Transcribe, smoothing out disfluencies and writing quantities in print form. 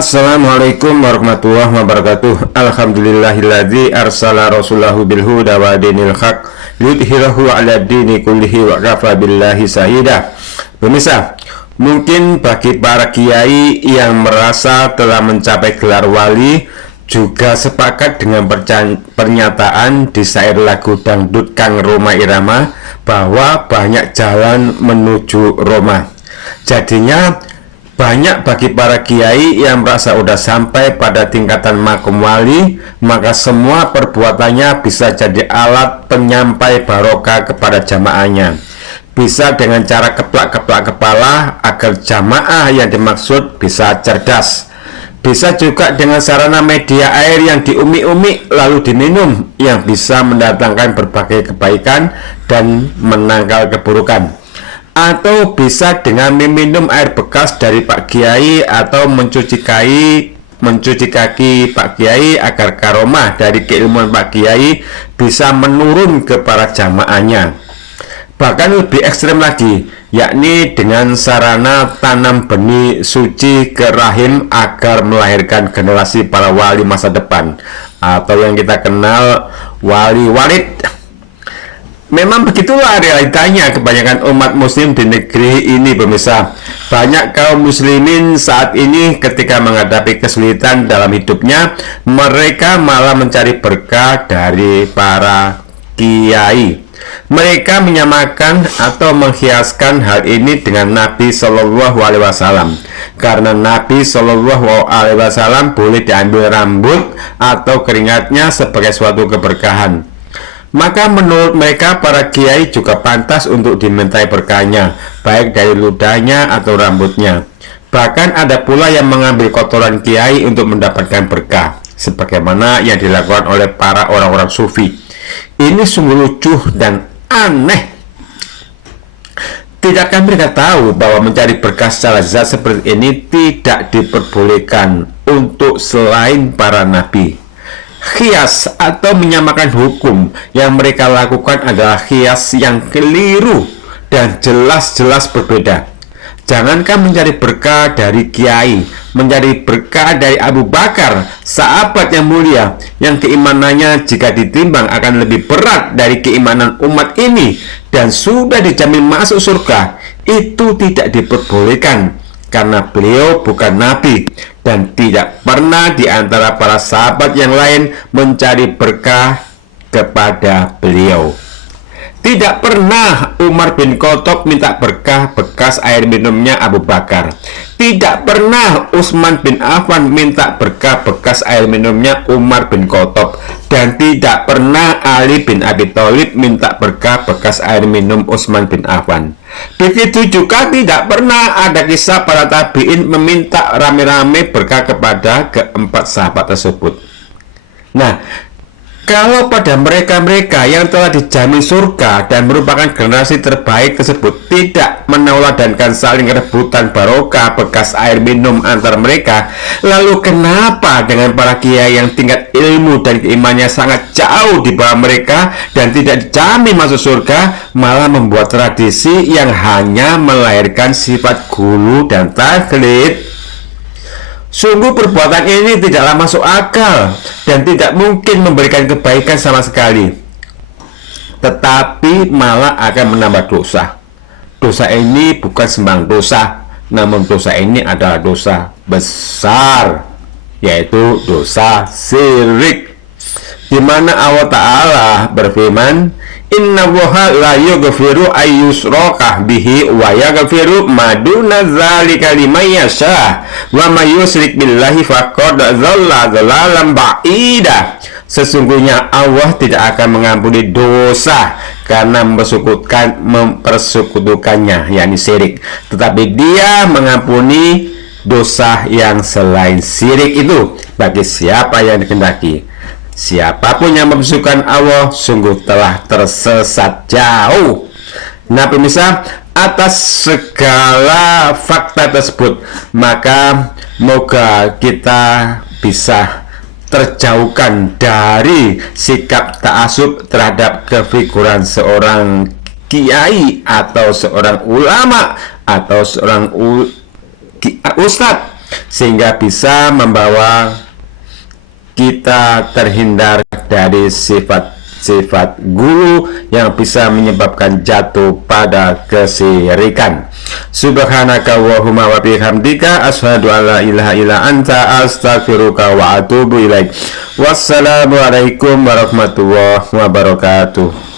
Assalamualaikum warahmatullahi wabarakatuh. Alhamdulillahilladzi arsala rasulahu bil huda wa dinil haq liyudhhirahu 'ala dini kullihi wa kafa billahi shahida. Pemirsa, mungkin bagi para kiai yang merasa telah mencapai gelar wali juga sepakat dengan pernyataan di syair lagu dangdut Kang Rhoma Irama bahwa banyak jalan menuju Roma. Jadinya banyak bagi para kiai yang merasa sudah sampai pada tingkatan makom wali, maka semua perbuatannya bisa jadi alat penyampai barokah kepada jamaahnya. Bisa dengan cara keplak-keplak kepala agar jamaah yang dimaksud bisa cerdas. Bisa juga dengan sarana media air yang diumi-umi lalu diminum, yang bisa mendatangkan berbagai kebaikan dan menangkal keburukan. Atau bisa dengan meminum air bekas dari Pak Kiai atau mencuci kaki Pak Kiai agar karomah dari keilmuan Pak Kiai bisa menurun ke para jamaahnya. Bahkan lebih ekstrem lagi, yakni dengan sarana tanam benih suci ke rahim agar melahirkan generasi para wali masa depan, atau yang kita kenal wali walid. Memang begitulah realitanya kebanyakan umat muslim di negeri ini, pemirsa. Banyak kaum muslimin saat ini ketika menghadapi kesulitan dalam hidupnya, mereka malah mencari berkah dari para kiai. Mereka menyamakan atau menghiaskan hal ini dengan Nabi Shallallahu Alaihi Wasallam, karena Nabi Shallallahu Alaihi Wasallam boleh diambil rambut atau keringatnya sebagai suatu keberkahan. Maka menurut mereka para kiai juga pantas untuk dimintai berkahnya, baik dari ludahnya atau rambutnya. Bahkan ada pula yang mengambil kotoran kiai untuk mendapatkan berkah, sebagaimana yang dilakukan oleh para orang-orang sufi. Ini sungguh lucu dan aneh. Tidakkah mereka tahu bahwa mencari berkah secara zat seperti ini tidak diperbolehkan untuk selain para nabi? Khias atau menyamakan hukum yang mereka lakukan adalah khias yang keliru dan jelas-jelas berbeda. Jangankan mencari berkah dari kiai, mencari berkah dari Abu Bakar, sahabat yang mulia, yang keimanannya jika ditimbang akan lebih berat dari keimanan umat ini dan sudah dijamin masuk surga, itu tidak diperbolehkan karena beliau bukan nabi dan tidak pernah di antara para sahabat yang lain mencari berkah kepada beliau. Tidak pernah Umar bin Khattab minta berkah bekas air minumnya Abu Bakar. Tidak pernah Utsman bin Affan minta berkah bekas air minumnya Umar bin Khattab. Dan tidak pernah Ali bin Abi Thalib minta berkah bekas air minum Utsman bin Affan. Begitu juga tidak pernah ada kisah para tabi'in meminta rame-rame berkah kepada keempat sahabat tersebut. Nah, kalau pada mereka-mereka yang telah dijamin surga dan merupakan generasi terbaik tersebut tidak menauladankan saling rebutan barokah bekas air minum antar mereka, lalu kenapa dengan para kiai yang tingkat ilmu dan keimanannya sangat jauh di bawah mereka dan tidak dijamin masuk surga, malah membuat tradisi yang hanya melahirkan sifat gulu dan taklid? Sungguh perbuatan ini tidaklah masuk akal dan tidak mungkin memberikan kebaikan sama sekali, tetapi malah akan menambah dosa. Dosa ini bukan sembarang dosa, namun dosa ini adalah dosa besar, yaitu dosa syirik, di mana Allah Ta'ala berfirman, Innallaha la yaghfiru ayyushraka bihi wa yaghfiru ma duna dzalika liman yasha wa may yusyrik billahi faqad dhalla dhalalan ba'ida. Sesungguhnya Allah tidak akan mengampuni dosa karena mempersekutukannya, yakni syirik, tetapi Dia mengampuni dosa yang selain syirik itu bagi siapa yang dikehendaki. Siapapun yang mempersukan Allah sungguh telah tersesat jauh. Nah, pemirsa, atas segala fakta tersebut, maka moga kita bisa terjauhkan dari sikap ta'assub terhadap kefiguran seorang kiai atau seorang ulama atau seorang ustadz sehingga bisa membawa kita terhindar dari sifat-sifat gulu yang bisa menyebabkan jatuh pada kesyirikan. Subhanaka Allahumma wa bihamdika asyhadu an la ilaha illa anta astaghfiruka wa atubu ilaik. Wassalamualaikum warahmatullahi wabarakatuh.